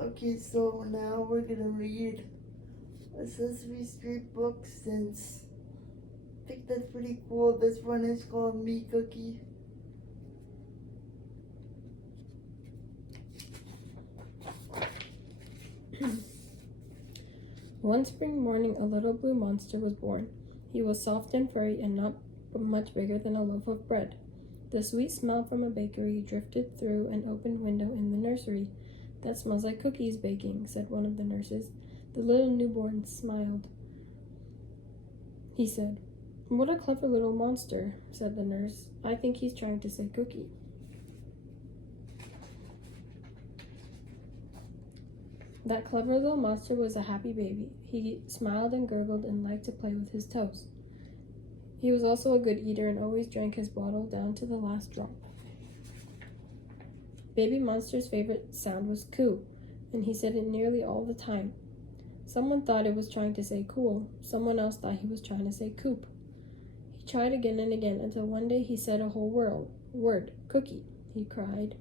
Okay, so now we're gonna read a Sesame Street book since I think that's pretty cool. This one is called Me Cookie. One spring morning, a little blue monster was born. He was soft and furry and not much bigger than a loaf of bread. The sweet smell from a bakery drifted through an open window in the nursery. "That smells like cookies baking," said one of the nurses. The little newborn smiled. He said, "What a clever little monster," said the nurse. "I think he's trying to say cookie." That clever little monster was a happy baby. He smiled and gurgled and liked to play with his toes. He was also a good eater and always drank his bottle down to the last drop. Baby Monster's favorite sound was coo, and he said it nearly all the time. Someone thought it was trying to say cool. Someone else thought he was trying to say coop. He tried again and again until one day he said a whole word, cookie, he cried.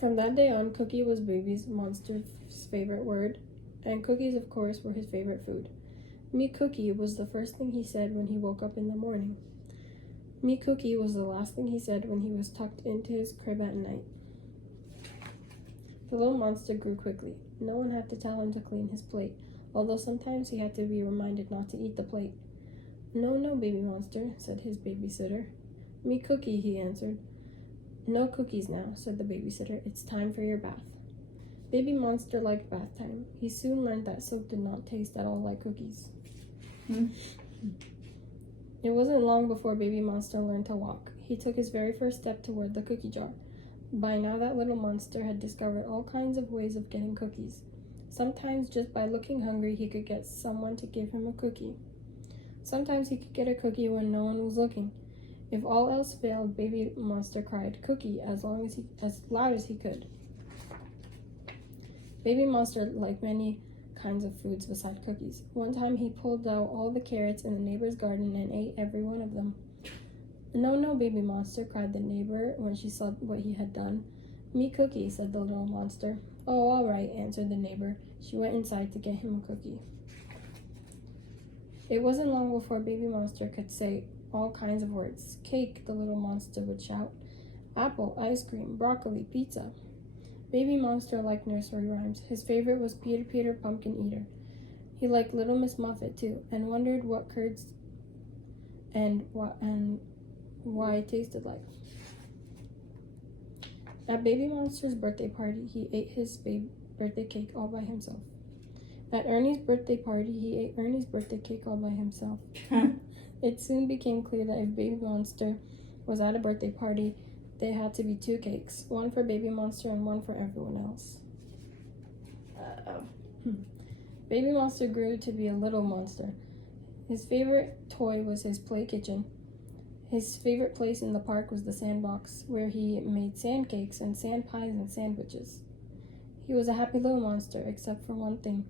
From that day on, cookie was Baby Monster's favorite word, and cookies, of course, were his favorite food. "Me cookie" was the first thing he said when he woke up in the morning. "Me cookie" was the last thing he said when he was tucked into his crib at night. The little monster grew quickly. No one had to tell him to clean his plate, although sometimes he had to be reminded not to eat the plate. "No, no, Baby Monster," said his babysitter. "Me cookie," he answered. "No cookies now," said the babysitter. "It's time for your bath." Baby Monster liked bath time. He soon learned that soap did not taste at all like cookies. It wasn't long before Baby Monster learned to walk. He took his very first step toward the cookie jar. By now that little monster had discovered all kinds of ways of getting cookies. Sometimes just by looking hungry he could get someone to give him a cookie. Sometimes he could get a cookie when no one was looking. If all else failed, Baby Monster cried "cookie" as loud as he could. Baby Monster liked many kinds of foods beside cookies. One time he pulled out all the carrots in the neighbor's garden and ate every one of them. "No, no, Baby Monster," cried the neighbor when she saw what he had done. "Me cookie," said the little monster. "Oh, all right," answered the neighbor. She went inside to get him a cookie. It wasn't long before Baby Monster could say all kinds of words. "Cake," the little monster would shout. "Apple, ice cream, broccoli, pizza." Baby Monster liked nursery rhymes. His favorite was Peter Peter Pumpkin Eater. He liked Little Miss Muffet too, and wondered what curds and why it tasted like. At Baby Monster's birthday party, he ate his birthday cake all by himself. At Ernie's birthday party, he ate Ernie's birthday cake all by himself. It soon became clear that if Baby Monster was at a birthday party, there had to be two cakes, one for Baby Monster and one for everyone else. Baby Monster grew to be a little monster. His favorite toy was his play kitchen. His favorite place in the park was the sandbox, where he made sand cakes and sand pies and sandwiches. He was a happy little monster, except for one thing,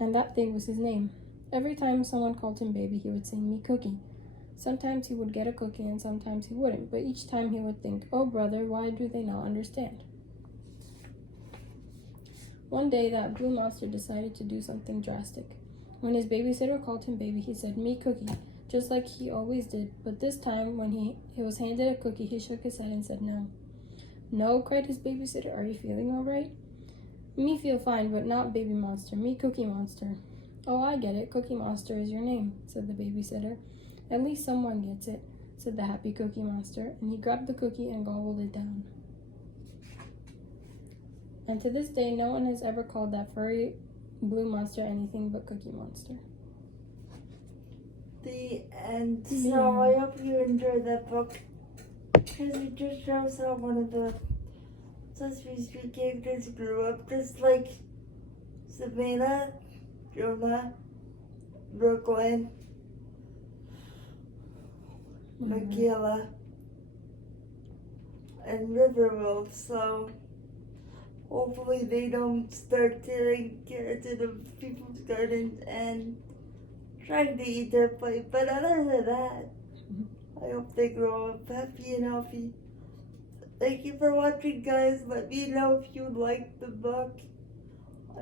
and that thing was his name. Every time someone called him baby, he would say, "Me cookie." Sometimes he would get a cookie and sometimes he wouldn't, but each time he would think, "Oh brother, why do they not understand?" One day, that blue monster decided to do something drastic. When his babysitter called him baby, he said, "Me cookie," just like he always did, but this time when he was handed a cookie, he shook his head and said no. "No," cried his babysitter, "are you feeling all right?" "Me feel fine, but not Baby Monster, me Cookie Monster." "Oh, I get it, Cookie Monster is your name," said the babysitter. "At least someone gets it," said the happy Cookie Monster, and he grabbed the cookie and gobbled it down. And to this day, no one has ever called that furry blue monster anything but Cookie Monster. The end. So I hope you enjoyed that book, because it just shows how one of the Sesame Street characters grew up, just like Savannah, Jonah, Brooklyn, Michaela, and Riverwolf. So hopefully they don't start tearing carrots into people's gardens and trying to eat their plate. But other than that, I hope they grow up happy and healthy. Thank you for watching, guys. Let me know if you liked the book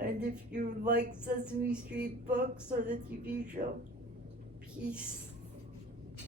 and if you like Sesame Street books or the TV show. Peace.